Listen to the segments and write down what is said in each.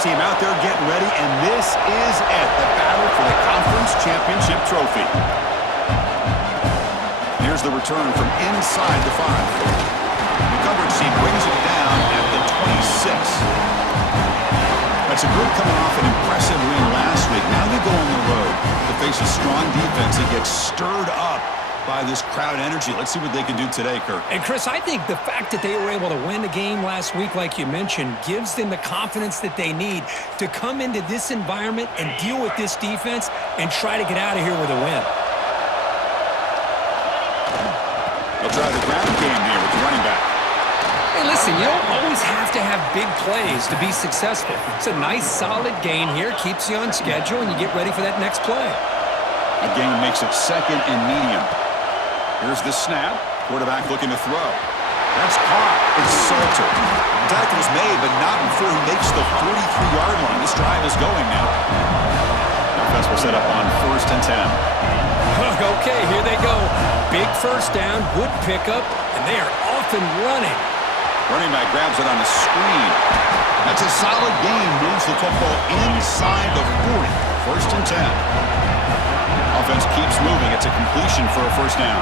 team out there getting ready, and this is it, the battle for the conference championship trophy. Here's the return from inside the 5. The coverage team brings it down at the 26. That's a group coming off an impressive win last week. Now they go on the road to face a strong defense that gets stirred up by this crowd energy. Let's see what they can do today, Kirk. And, Chris, I think the fact that they were able to win the game last week, like you mentioned, gives them the confidence that they need to come into this environment and deal with this defense and try to get out of here with a win. They'll try the ground game here with the running back. Hey, listen, you don't always have to have big plays to be successful. It's a nice, solid gain here, keeps you on schedule, and you get ready for that next play. The game makes it 2nd and medium. Here's the snap. Quarterback looking to throw. That's caught. It's Salter. Tackle's made, but not before he makes the 43-yard line. This drive is going now. Offense will set up on 1st and 10. Okay, here they go. Big first down, good pickup, and they are off and running. Running back grabs it on the screen. That's a solid gain. Moves the football inside the 40. 1st and 10. Offense keeps moving. It's a completion for a first down.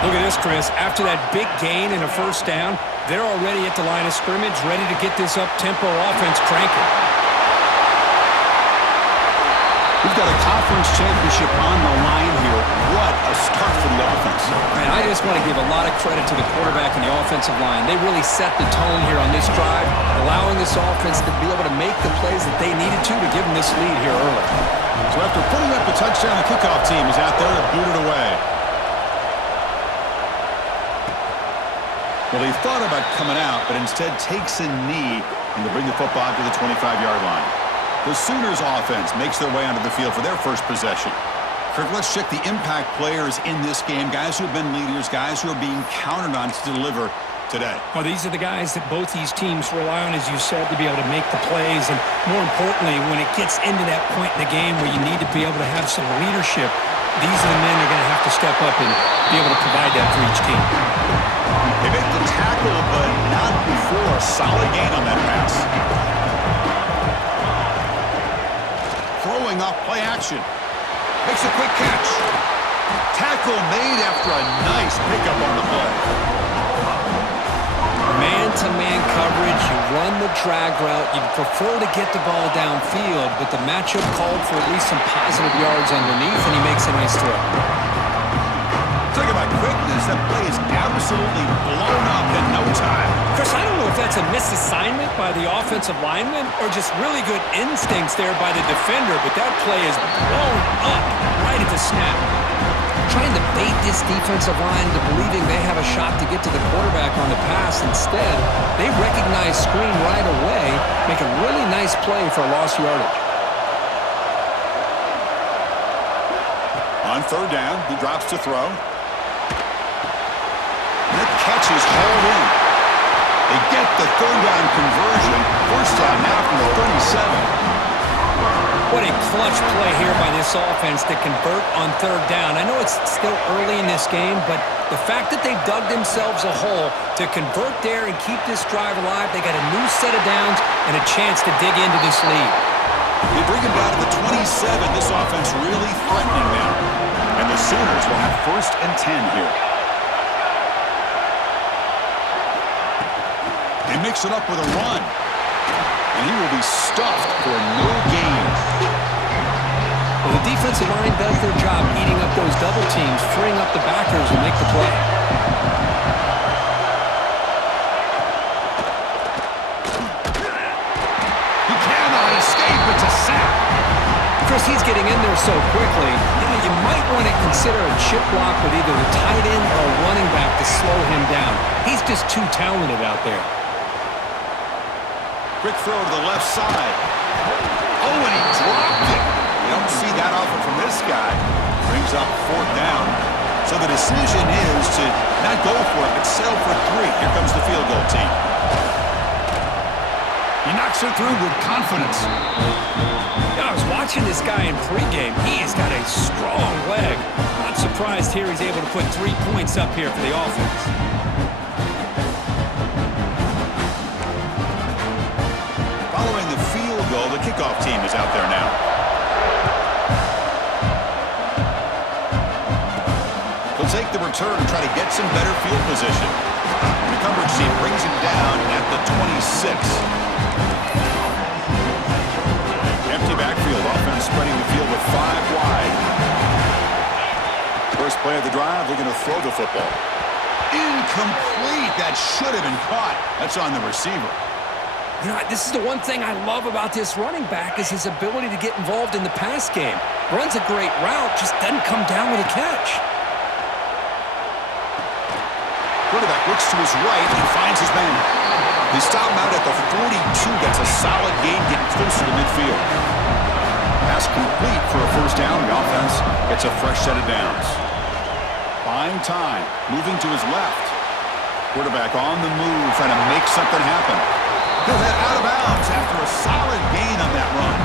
Look at this, Chris. After that big gain and a first down, they're already at the line of scrimmage, ready to get this up-tempo offense cranking. We've got a conference championship on the line here. What a start for the offense. Man, I just want to give a lot of credit to the quarterback and the offensive line. They really set the tone here on this drive, allowing this offense to be able to make the plays that they needed to give them this lead here early. So after putting up the touchdown, the kickoff team is out there to boot it away. Well, he thought about coming out, but instead takes a knee and to bring the football to the 25-yard line. The Sooners offense makes their way onto the field for their first possession. Kirk, let's check the impact players in this game, guys who have been leaders, guys who are being counted on to deliver today. Well, these are the guys that both these teams rely on, as you said, to be able to make the plays. And more importantly, when it gets into that point in the game where you need to be able to have some leadership, these are the men that are going to have to step up and be able to provide that for each team. They make the tackle, but not before a solid gain on that pass. Throwing off play action. Makes a quick catch. Tackle made after a nice pickup on the play. Man-to-man coverage, you run the drag route. You'd prefer to get the ball downfield, but the matchup called for at least some positive yards underneath, and he makes a nice throw. Talk about quickness. That play is absolutely blown up in no time. Chris, I don't know if that's a misassignment by the offensive lineman or just really good instincts there by the defender, but that play is blown up right at the snap. Trying to bait this defensive line into believing they have a shot to get to the quarterback on the pass. Instead, they recognize screen right away, make a really nice play for lost yardage. On 3rd down, he drops to throw. That catch is hauled in. They get the 3rd down conversion. First down now from the 37. What a clutch play here by this offense to convert on 3rd down. I know it's still early in this game, but the fact that they've dug themselves a hole to convert there and keep this drive alive, they got a new set of downs and a chance to dig into this lead. They bring him down to the 27. This offense really threatening now. And the Sooners will have 1st and 10 here. They mix it up with a run. And he will be stuffed for no gain. Well, the defensive line does their job eating up those double teams, freeing up the backers to make the play. He cannot escape. It's a sack. Chris, he's getting in there so quickly. You might want to consider a chip block with either the tight end or a running back to slow him down. He's just too talented out there. Quick throw to the left side. Oh, and he dropped it. You don't see that often from this guy. Brings up 4th down. So the decision is to not go for it, but settle for 3. Here comes the field goal team. He knocks it through with confidence. I was watching this guy in pregame. He has got a strong leg. Not surprised here he's able to put 3 points up here for the offense. Following the field goal, the kickoff team is out there now. He'll take the return and try to get some better field position. The coverage team brings him down at the 26. Empty backfield, offense spreading the field with 5 wide. First play of the drive, looking to throw the football. Incomplete. That should have been caught. That's on the receiver. You know, this is the one thing I love about this running back is his ability to get involved in the pass game. Runs a great route, just doesn't come down with a catch. Quarterback looks to his right and finds his man. They stop him out at the 42. That's a solid gain, getting closer to midfield. Pass complete for a first down. The offense gets a fresh set of downs. Buying time, moving to his left. Quarterback on the move, trying to make something happen. He'll head out of bounds after a solid gain on that run.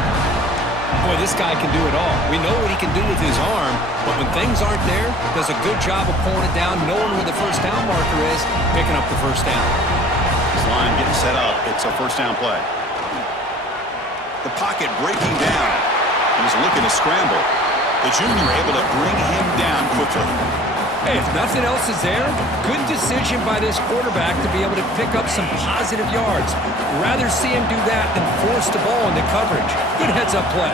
Boy, this guy can do it all. We know what he can do with his arm, but when things aren't there, does a good job of pulling it down, knowing where the first down marker is, picking up the first down. This line getting set up. It's a first down play. The pocket breaking down. He's looking to scramble. The junior able to bring him down quickly. Hey, if nothing else is there, good decision by this quarterback to be able to pick up some positive yards. Rather see him do that than force the ball into coverage. Good heads-up play.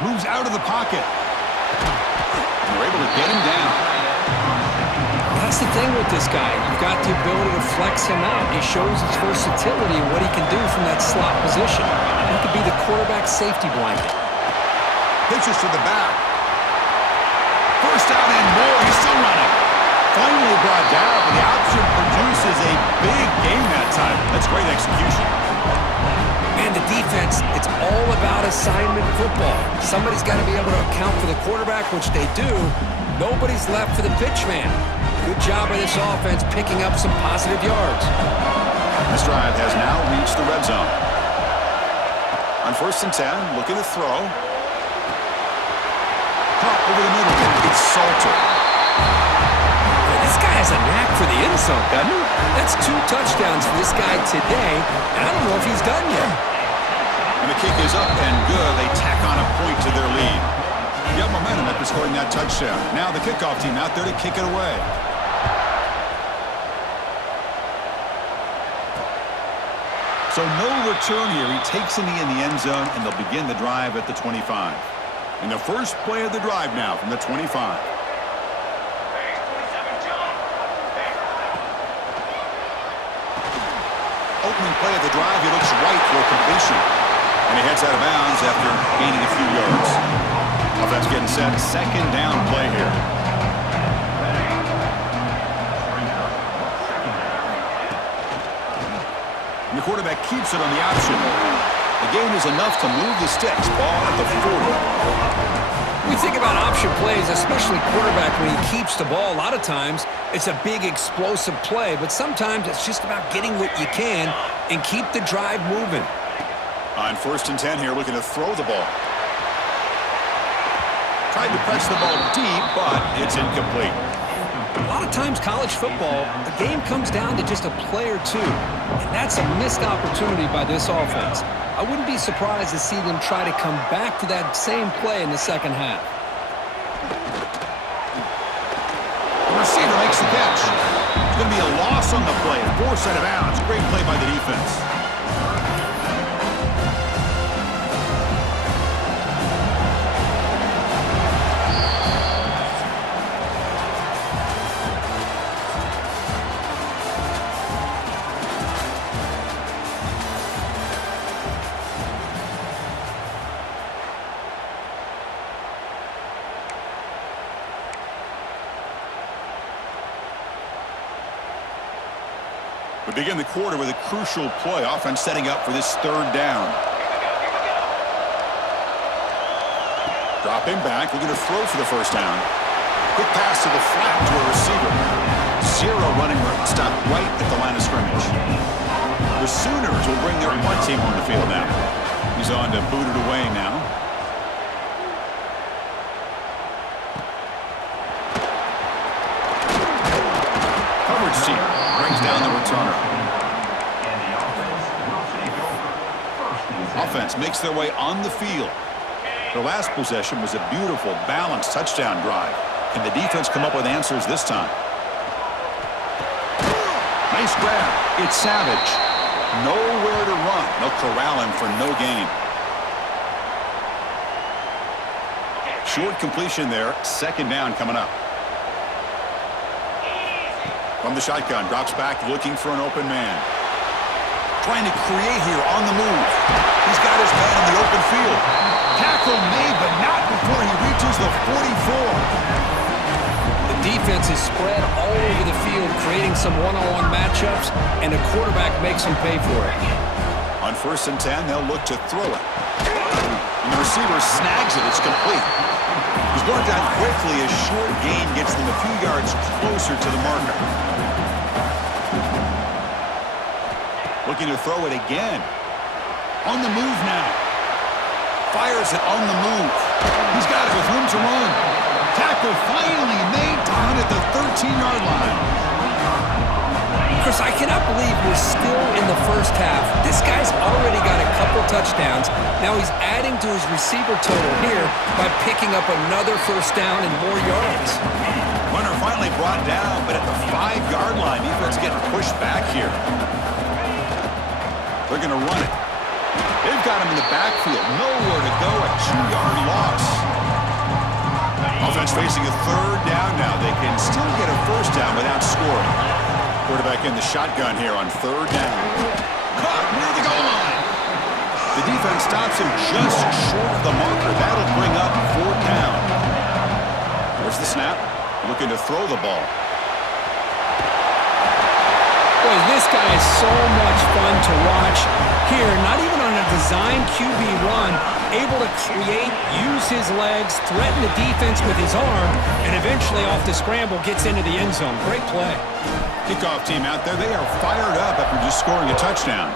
Moves out of the pocket. They're able to get him down. That's the thing with this guy. You've got the ability to flex him out. He shows his versatility and what he can do from that slot position. He could be the quarterback safety blanket. Pitches to the back. First down and more. He's still running. Finally brought down, but the option produces a big gain that time. That's great execution. Man, the defense, it's all about assignment football. Somebody's got to be able to account for the quarterback, which they do. Nobody's left for the pitch man. Good job by this offense picking up some positive yards. This drive has now reached the red zone. On 1st and 10, looking to throw. Caught over the middle. It's Salter. This guy has a knack for the end zone, doesn't he? That's 2 touchdowns for this guy today, and I don't know if he's done yet. And the kick is up and good. They tack on a point to their lead. You got momentum after scoring that touchdown. Now the kickoff team out there to kick it away. So no return here. He takes a knee in the end zone, and they'll begin the drive at the 25. And the first play of the drive now from the 25. Opening play of the drive, he looks right for completion. And he heads out of bounds after gaining a few yards. Offense getting set, second down play here. And the quarterback keeps it on the option. The gain is enough to move the sticks. Ball at the 40. We think about option plays, especially quarterback when he keeps the ball. A lot of times, it's a big explosive play, but sometimes it's just about getting what you can and keep the drive moving. On 1st and 10 here, looking to throw the ball. Tried to press the ball deep, but it's incomplete. A lot of times college football, the game comes down to just a play or two, and that's a missed opportunity by this offense. I wouldn't be surprised to see them try to come back to that same play in the second half. The receiver makes the catch. It's going to be a loss on the play. 4 set of bounds. Great play by the defense. We begin the quarter with a crucial play. Offense setting up for this 3rd down. Dropping back, looking to throw for the first down. Quick pass to the flat to a receiver. 0 running room. Stop right at the line of scrimmage. The Sooners will bring their punt team on the field now. He's on to boot it away now. Coverage team brings down the returner. offense makes their way on the field. Their last possession was a beautiful, balanced touchdown drive. Can the defense come up with answers this time? Nice grab. It's Savage. Nowhere to run. They'll corral him for no gain. Short completion there. Second down coming up. From the shotgun, drops back looking for an open man. Trying to create here on the move. He's got his man in the open field. Tackle made, but not before he reaches the 44. The defense is spread all over the field, creating some one-on-one matchups, and the quarterback makes them pay for it. On 1st and 10, they'll look to throw it. And the receiver snags it. It's complete. He's going down quickly. A short gain gets them a few yards closer to the marker. Looking to throw it again. On the move now. Fires it on the move. He's got it with room to run. Tackle finally made down at the 13-yard line. Chris, I cannot believe we're still in the first half. This guy's already got a couple touchdowns. Now he's adding to his receiver total here by picking up another first down and more yards. Runner finally brought down, but at the 5-yard line, defense getting pushed back here. They're going to run it. They've got him in the backfield. Nowhere to go. A 2-yard loss. Offense facing a third down now. They can still get a first down without scoring. Quarterback in the shotgun here on third down. Caught near the goal line. The defense stops him just short of the marker. That'll bring up fourth down. There's the snap. Looking to throw the ball. Boy, this guy is so much fun to watch. Here, not even on a design QB run, able to create, use his legs, threaten the defense with his arm, and eventually off the scramble gets into the end zone. Great play. Kickoff team out there, they are fired up after just scoring a touchdown.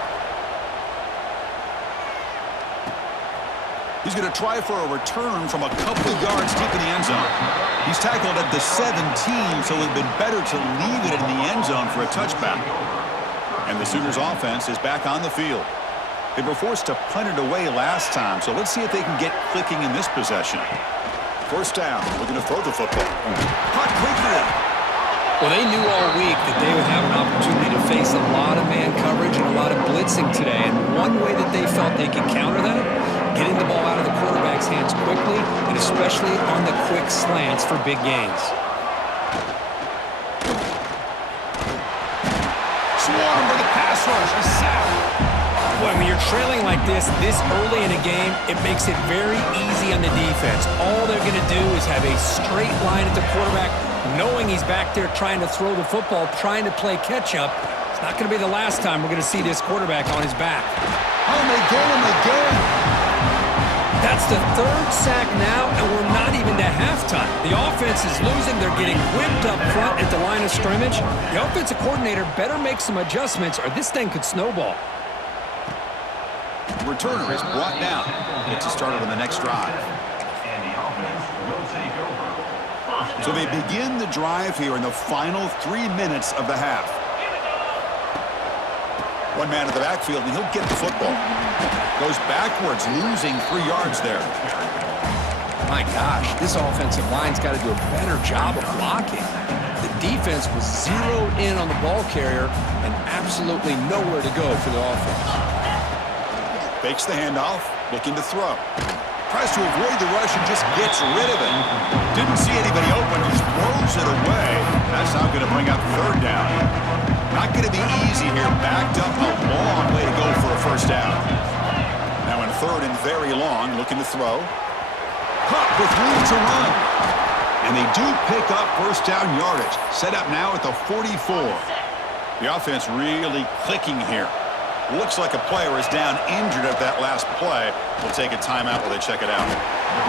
He's going to try for a return from a couple of yards deep in the end zone. He's tackled at the 17, so it would have been better to leave it in the end zone for a touchback. And the Sooners offense is back on the field. They were forced to punt it away last time, so let's see if they can get clicking in this possession. First down, looking to throw the football. Caught quickly. Well, they knew all week that they would have an opportunity to face a lot of man coverage and a lot of blitzing today. And one way that they felt they could counter that, getting the ball out of the quarterback's hands quickly, and especially on the quick slants for big gains. Swarm for the pass rush. A sack. Boy, when you're trailing like this early in a game, it makes it very easy on the defense. All they're going to do is have a straight line at the quarterback, knowing he's back there trying to throw the football, trying to play catch-up. It's not going to be the last time we're going to see this quarterback on his back. Oh, they get him again. That's the third sack now, and we're not even to halftime. The offense is losing. They're getting whipped up front at the line of scrimmage. The offensive coordinator better make some adjustments, or this thing could snowball. The returner is brought down. Gets us started on the next drive. So they begin the drive here in the final 3 minutes of the half. One man in the backfield, and he'll get the football. Goes backwards, losing 3 yards there. My gosh, this offensive line's got to do a better job of blocking. The defense was zeroed in on the ball carrier and absolutely nowhere to go for the offense. Fakes the handoff, looking to throw. Tries to avoid the rush and just gets rid of it. Didn't see anybody open, just throws it away. That's now going to bring up third down. Not going to be easy here. Backed up a long way to go for a first down. Now in third and very long, looking to throw. Caught with room to run. And they do pick up first down yardage. Set up now at the 44. The offense really clicking here. Looks like a player is down injured at that last play. We'll take a timeout while they check it out.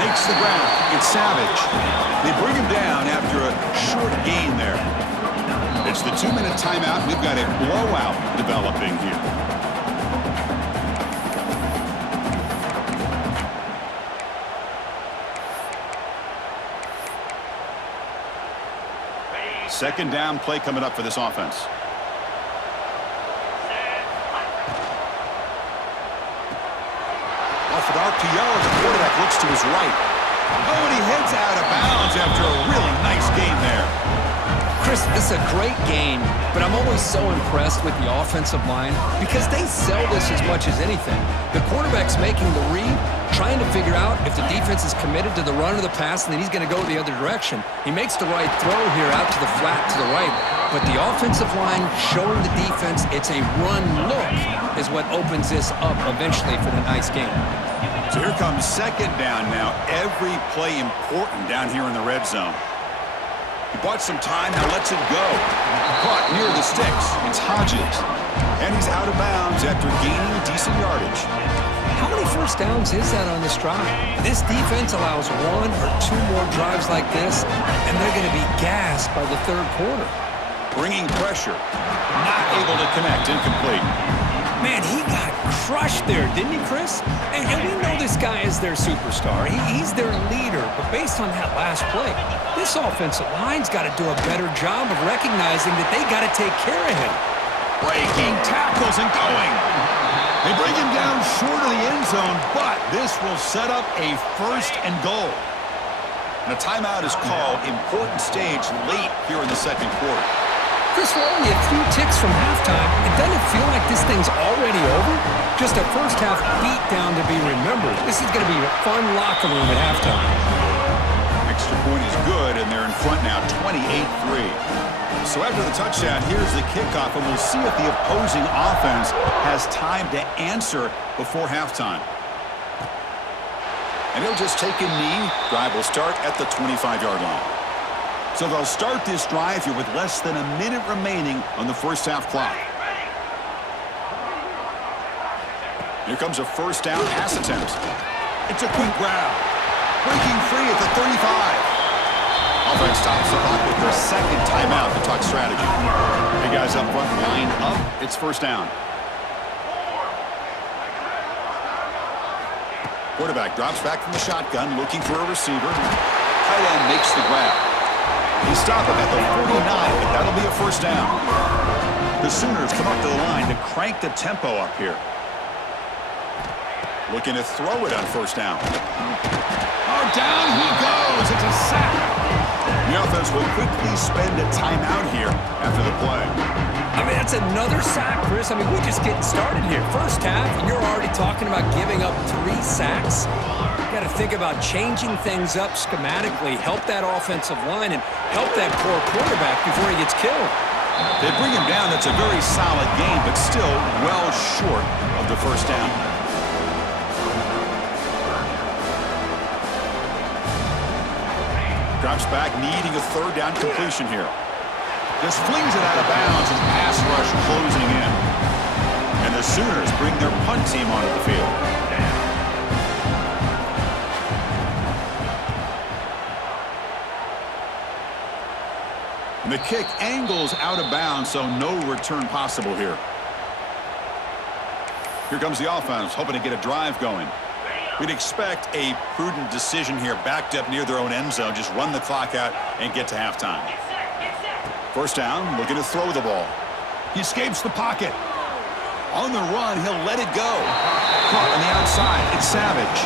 Makes the ground. It's Savage. They bring him down after a short gain there. It's the 2-minute timeout. We've got a blowout developing here. Second down play coming up for this offense. off an RPO, and the quarterback looks to his right. Oh, and he heads out of bounds after a really nice game there. Chris, this is a great game, but I'm always so impressed with the offensive line because they sell this as much as anything. The quarterback's making the read, trying to figure out if the defense is committed to the run or the pass, and then he's going to go the other direction. He makes the right throw here out to the flat to the right, but the offensive line showing the defense it's a run look is what opens this up eventually for the nice game. So here comes second down now. Every play important down here in the red zone. He bought some time, now lets it go. Caught near the sticks. It's Hodges. And he's out of bounds after gaining decent yardage. How many first downs is that on this drive? This defense allows 1 or 2 more drives like this, and they're going to be gassed by the third quarter. Bringing pressure. Not able to connect. Incomplete. Man, he got crushed there, didn't he, Chris? And we know this guy is their superstar. He's their leader. But based on that last play, this offensive line's got to do a better job of recognizing that they got to take care of him. Breaking tackles and going. They bring him down short of the end zone, but this will set up a 1st and goal. And a timeout is called. Important stage late here in the second quarter. Chris, we're only a few ticks from halftime. It doesn't feel like this thing's already over. Just a first-half beatdown to be remembered. This is going to be a fun locker room at halftime. Extra point is good, and they're in front now, 28-3. So after the touchdown, here's the kickoff, and we'll see if the opposing offense has time to answer before halftime. And he'll just take a knee. Drive will start at the 25-yard line. So they'll start this drive here with less than a minute remaining on the first half clock. Here comes a first down pass attempt. It's a quick grab. Breaking free at the 35. Offense stops the clock with their second timeout to talk strategy. Hey guys up front, line up. It's first down. Quarterback drops back from the shotgun, looking for a receiver. Tight end makes the grab. He stopped him at the 49, but that'll be a first down. The Sooners come up to the line to crank the tempo up here. Looking to throw it on first down. Oh, down he goes. It's a sack. The offense will quickly spend a timeout here after the play. I mean, that's another sack, Chris. I mean, we're just getting started here. First half, and you're already talking about giving up 3 sacks. You got to think about changing things up schematically, help that offensive line, and help that poor quarterback before he gets killed. They bring him down. That's a very solid game, but still well short of the first down. Drops back, needing a third down completion here. Just flings it out of bounds and pass rush closing in. And the Sooners bring their punt team onto the field. And the kick angles out of bounds, so no return possible here. Here comes the offense, hoping to get a drive going. We'd expect a prudent decision here, backed up near their own end zone. Just run the clock out and get to halftime. First down, looking to throw the ball. He escapes the pocket. On the run, he'll let it go. Caught on the outside, it's Savage.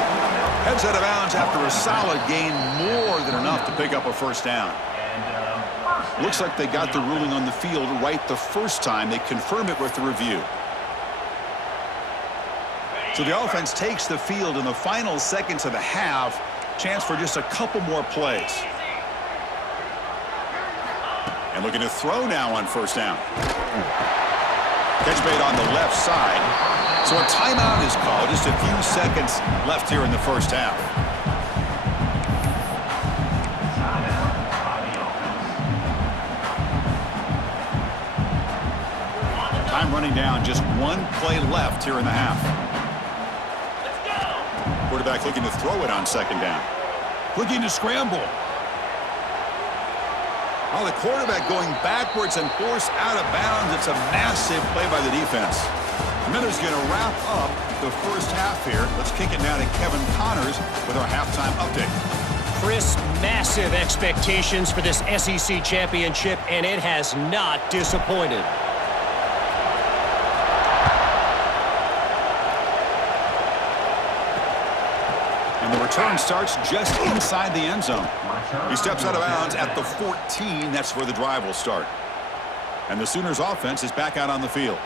Heads out of bounds after a solid gain, more than enough to pick up a first down. Looks like they got the ruling on the field right the first time. They confirm it with the review. So the offense takes the field in the final seconds of the half. Chance for just a couple more plays. And looking to throw now on first down. Catch made on the left side. So a timeout is called. Just a few seconds left here in the first half. Time running down. Just one play left here in the half. Quarterback looking to throw it on second down. Looking to scramble. Oh, the quarterback going backwards and forced out of bounds. It's a massive play by the defense. And then is going to wrap up the first half here. Let's kick it now to Kevin Connors with our halftime update. Chris, massive expectations for this SEC championship, and it has not disappointed. And the return starts just inside the end zone. He steps out of bounds at the 14. That's where the drive will start. And the Sooners offense is back out on the field.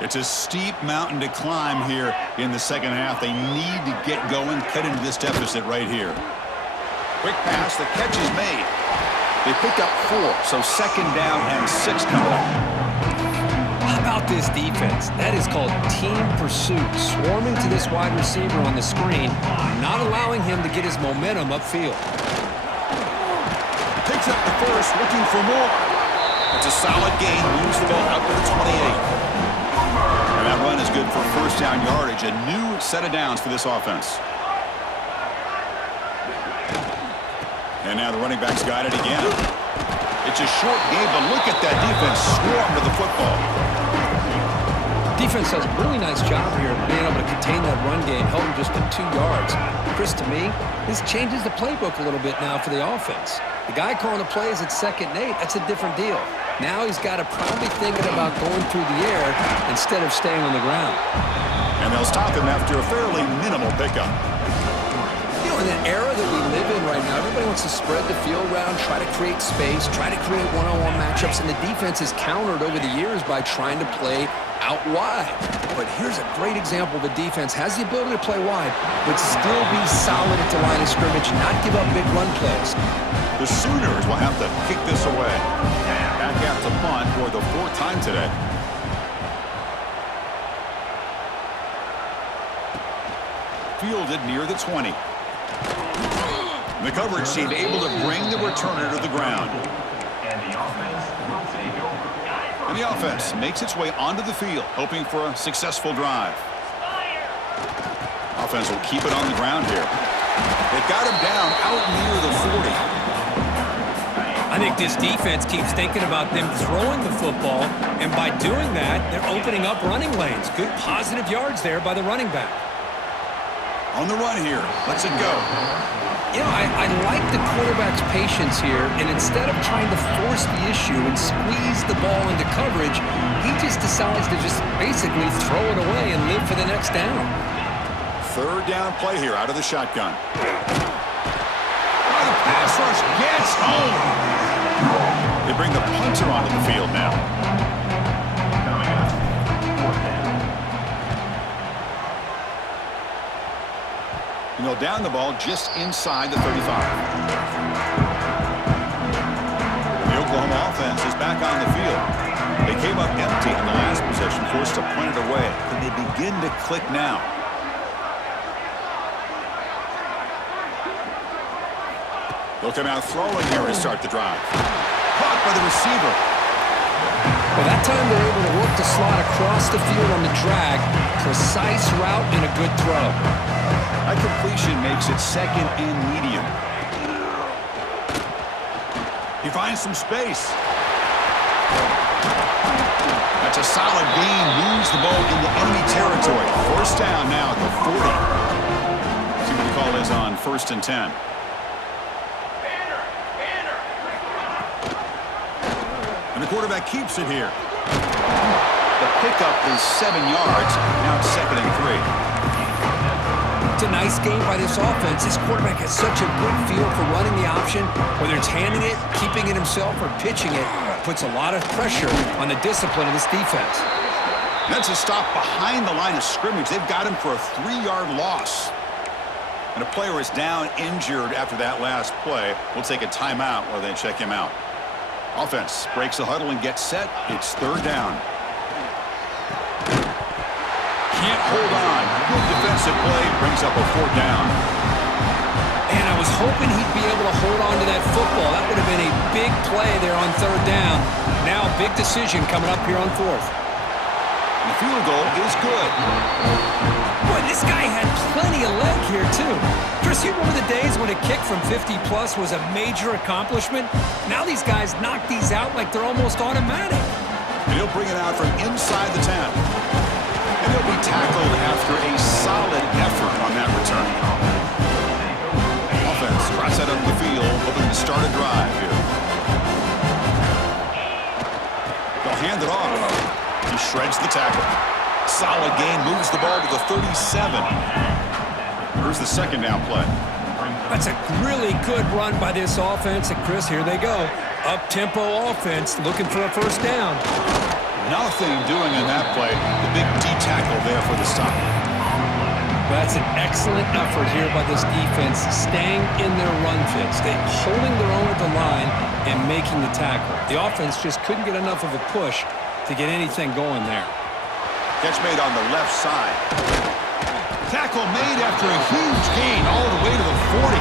It's a steep mountain to climb here in the second half. They need to get going, cut into this deficit right here. Quick pass, the catch is made. They pick up 4, so second down and 6 coming up. How about this defense? That is called team pursuit. Swarming to this wide receiver on the screen, not allowing him to get his momentum upfield. Picks up the first, looking for more. It's a solid gain, moves the ball out to the 28. And that run is good for first down yardage. A new set of downs for this offense. And now the running back's got it again. It's a short game, but look at that defense swarm to the football. Defense does a really nice job here of being able to contain that run game, held him just to 2 yards. Chris, to me, this changes the playbook a little bit now for the offense. The guy calling the plays at 2nd and 8, that's a different deal. Now he's got to probably thinking about going through the air instead of staying on the ground. And they'll stop him after a fairly minimal pickup. You know, in an era that we live in right now, everybody wants to spread the field around, try to create space, try to create one-on-one matchups, and the defense is countered over the years by trying to play out wide. But here's a great example of a defense has the ability to play wide, but still be solid at the line of scrimmage, not give up big run plays. The Sooners will have to kick this away. Back out to punt for the 4th time today. Fielded near the 20. The coverage team able to bring the returner to the ground. And the offense makes its way onto the field, hoping for a successful drive. Offense will keep it on the ground here. They got him down out near the 40. I think this defense keeps thinking about them throwing the football, and by doing that, they're opening up running lanes. Good positive yards there by the running back. On the run here. Let's it go. You know, I like the quarterback's patience here, and instead of trying to force the issue and squeeze the ball into coverage, he just decides to just basically throw it away and live for the next down. 3rd down play here out of the shotgun. The pass rush gets home. They bring the punter onto the field now. And they'll down the ball just inside the 35. The Oklahoma offense is back on the field. They came up empty in the last possession, forced to punt it away. Can they begin to click now? They'll come out throwing here to start the drive. Caught by the receiver. Well, that time they're able to work the slot across the field on the drag. Precise route and a good throw. That completion makes it 2nd and medium. He finds some space. That's a solid gain. Moves the ball into enemy territory. 1st down now at the 40. See what the call is on 1st and 10. And the quarterback keeps it here. The pickup is 7 yards. Now it's 2nd and 3. It's a nice game by this offense. This quarterback has such a good feel for running the option. Whether it's handing it, keeping it himself, or pitching it, puts a lot of pressure on the discipline of this defense. That's a stop behind the line of scrimmage. They've got him for a 3-yard loss. And a player is down injured after that last play. We'll take a timeout while they check him out. Offense breaks the huddle and gets set. It's 3rd down. Can't hold on. Good defensive play. Brings up a 4th down. And I was hoping he'd be able to hold on to that football. That would have been a big play there on 3rd down. Now a big decision coming up here on 4th. And the field goal is good. Boy, this guy had plenty of leg here, too. Chris, you remember the days when a kick from 50-plus was a major accomplishment? Now these guys knock these out like they're almost automatic. And he'll bring it out from inside the 10. And he'll be tackled after a solid effort on that return. Offense tries that up the field, hoping to start a drive here. They'll hand it off. He shreds the tackle. Solid gain, moves the ball to the 37. Here's the second down play. That's a really good run by this offense. And, Chris, here they go. Up-tempo offense looking for a first down. Nothing doing in that play. The big D-tackle there for the stop. That's an excellent effort here by this defense, staying in their run fit, holding their own at the line and making the tackle. The offense just couldn't get enough of a push to get anything going there. Catch made on the left side. Tackle made after a huge gain all the way to the 40.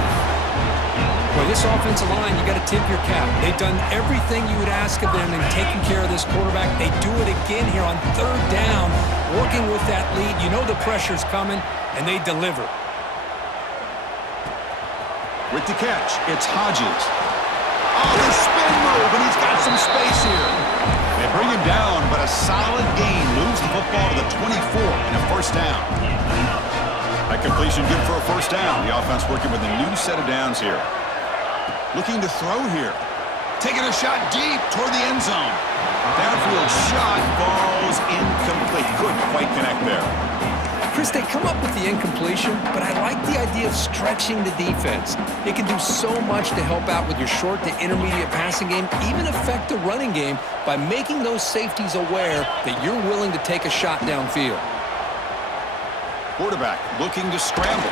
Boy, this offensive line, you got to tip your cap. They've done everything you would ask of them in taking care of this quarterback. They do it again here on third down, working with that lead. You know the pressure's coming, and they deliver. With the catch, it's Hodges. Oh, the spin move, and he's got some space here. They bring him down, but a solid gain moves the football to the 24 and a first down. That completion good for a first down. The offense working with a new set of downs here. Looking to throw here. Taking a shot deep toward the end zone. Downfield shot falls incomplete. Couldn't quite connect there. Chris, they come up with the incompletion, but I like the idea of stretching the defense. It can do so much to help out with your short to intermediate passing game, even affect the running game by making those safeties aware that you're willing to take a shot downfield. Quarterback looking to scramble.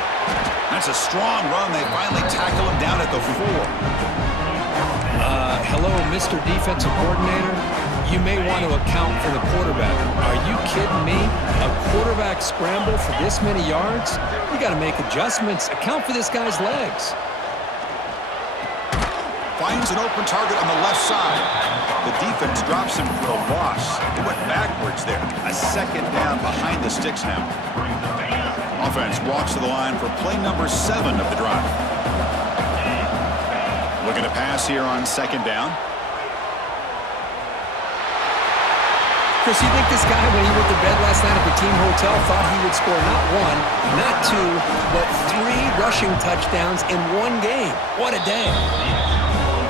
That's a strong run. They finally tackle him down at the 4. Hello, Mr. Defensive Coordinator. You may want to account for the quarterback. Are you kidding me? A quarterback scramble for this many yards? You got to make adjustments. Account for this guy's legs. Finds an open target on the left side. The defense drops him for a loss. He went backwards there. A second down behind the sticks now. Offense walks to the line for play number 7 of the drive. Looking to pass here on second down. Chris, you think this guy, when he went to bed last night at the team hotel, thought he would score not 1, not 2, but 3 rushing touchdowns in one game? What a day.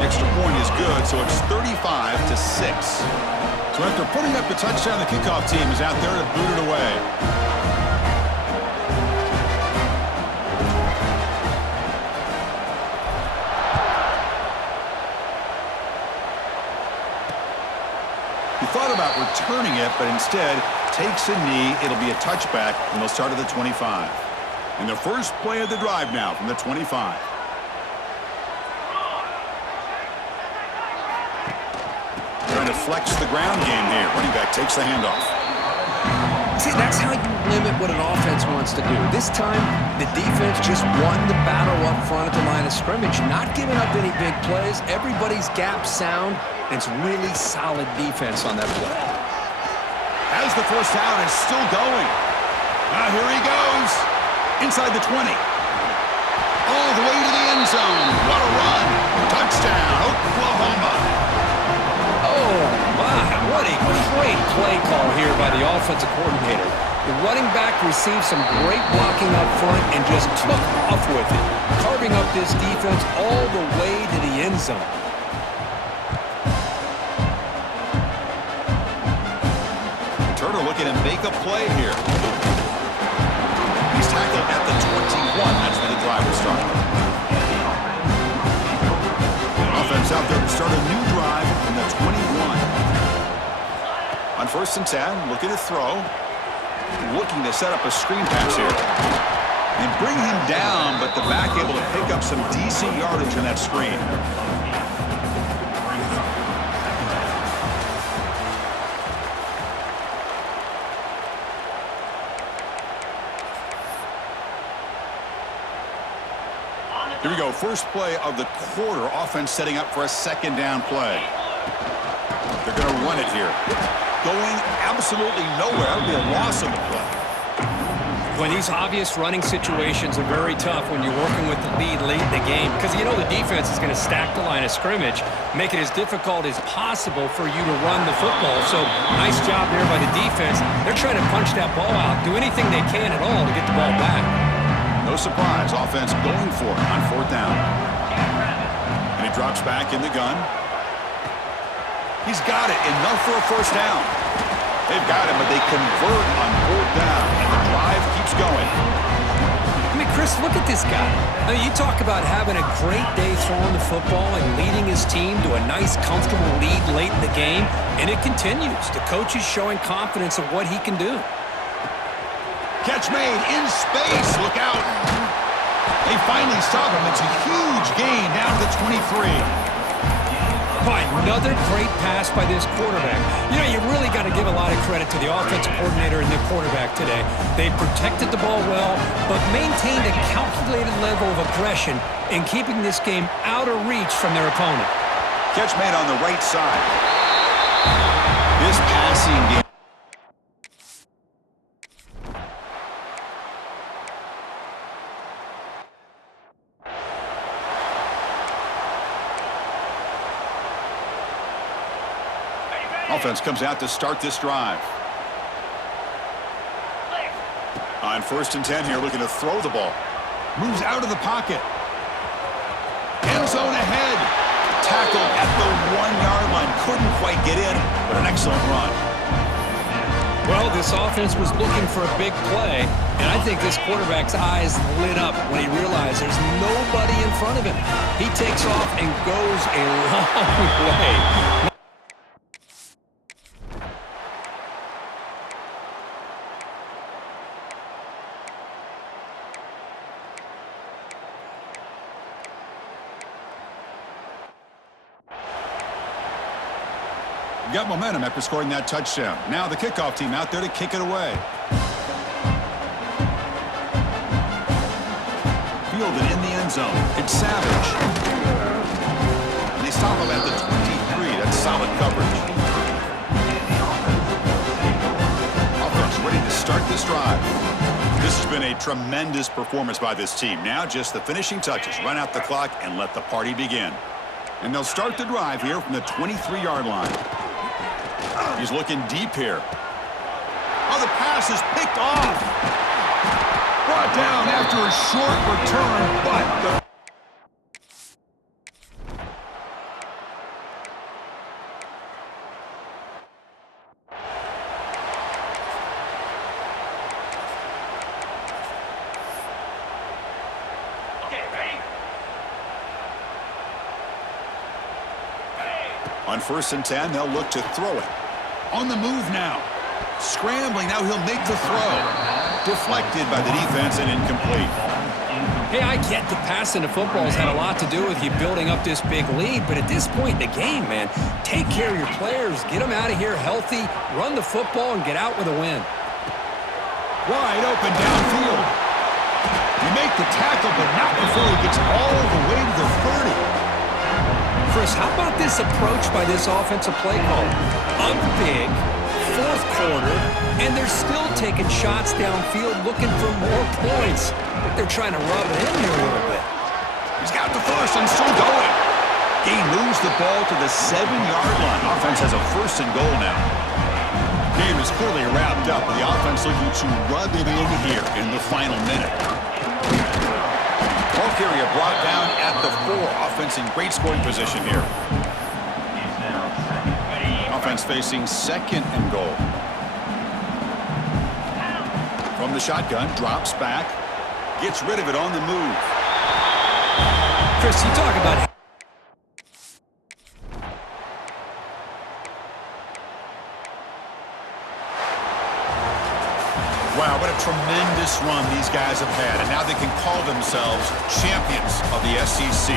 Extra point is good, so it's 35-6. So after putting up the touchdown, the kickoff team is out there to boot it away. He thought about returning it, but instead takes a knee. It'll be a touchback, and they'll start at the 25. And the first play of the drive now from the 25. Trying to flex the ground game here. Running back takes the handoff. See, that's how you limit what an offense wants to do. This time, the defense just won the battle up front at the line of scrimmage, not giving up any big plays. Everybody's gap sound. It's really solid defense on that play. As the first down is still going. Now here he goes. Inside the 20. All the way to the end zone. What a run. Touchdown, Oklahoma. Oh, my. What a great play call here by the offensive coordinator. The running back received some great blocking up front and just took off with it, carving up this defense all the way to the end zone. Turner looking to make a play here. He's tackled at the 21. That's where the drive will start. Offense out there to start a new drive from the 21. On 1st and 10, looking to throw. Looking to set up a screen pass here. And bring him down, but the back able to pick up some decent yardage on that screen. Here we go, first play of the quarter. Offense setting up for a second down play. They're going to run it here. Going absolutely nowhere. That would be a loss of the play. When these obvious running situations are very tough when you're working with the lead late in the game, because you know the defense is going to stack the line of scrimmage, make it as difficult as possible for you to run the football. So nice job there by the defense. They're trying to punch that ball out, do anything they can at all to get the ball back. No surprise, offense going for it on 4th down. And he drops back in the gun. He's got it, enough for a first down. They've got him, but they convert on 4th down, and the drive keeps going. I mean, Chris, look at this guy. I mean, you talk about having a great day throwing the football and leading his team to a nice, comfortable lead late in the game, and it continues. The coach is showing confidence of what he can do. Catch made in space. Look out. They finally stop him. It's a huge gain down to the 23. But another great pass by this quarterback. You know, you really got to give a lot of credit to the offensive coordinator and the quarterback today. They protected the ball well, but maintained a calculated level of aggression in keeping this game out of reach from their opponent. Catch made on the right side. This passing game. Offense comes out to start this drive. On 1st and 10 here, looking to throw the ball. Moves out of the pocket. End zone ahead. Tackle at the 1-yard line. Couldn't quite get in, but an excellent run. Well, this offense was looking for a big play, and I think this quarterback's eyes lit up when he realized there's nobody in front of him. He takes off and goes a long way. Got momentum after scoring that touchdown. Now the kickoff team out there to kick it away. Fielded in the end zone. It's Savage. And they stop him at the 23. That's solid coverage. Offense ready to start this drive. This has been a tremendous performance by this team. Now just the finishing touches. Run out the clock and let the party begin. And they'll start the drive here from the 23-yard line. He's looking deep here. Oh, the pass is picked off. Brought down after a short return, but the... On 1st and 10, they'll look to throw it. On the move now. Scrambling, now he'll make the throw. Deflected by the defense and incomplete. Hey, I get the passing the football has had a lot to do with you building up this big lead, but at this point in the game, man, take care of your players, get them out of here healthy, run the football, and get out with a win. Wide open downfield. You make the tackle, but not before he gets all the way to the 30. Chris, how about this approach by this offensive play call? Up big, 4th quarter, and they're still taking shots downfield looking for more points. But they're trying to rub it in here a little bit. He's got the first and still going. He moves the ball to the 7-yard line. Offense has a 1st and goal now. Game is clearly wrapped up. The offense looking to rub it in here in the final minute. Ball carrier brought down at the 4. Offense in great scoring position here. Offense facing 2nd and goal. From the shotgun, drops back. Gets rid of it on the move. Chris, you talk about... Wow, what a tremendous run these guys have had. And now they can call themselves champions of the SEC.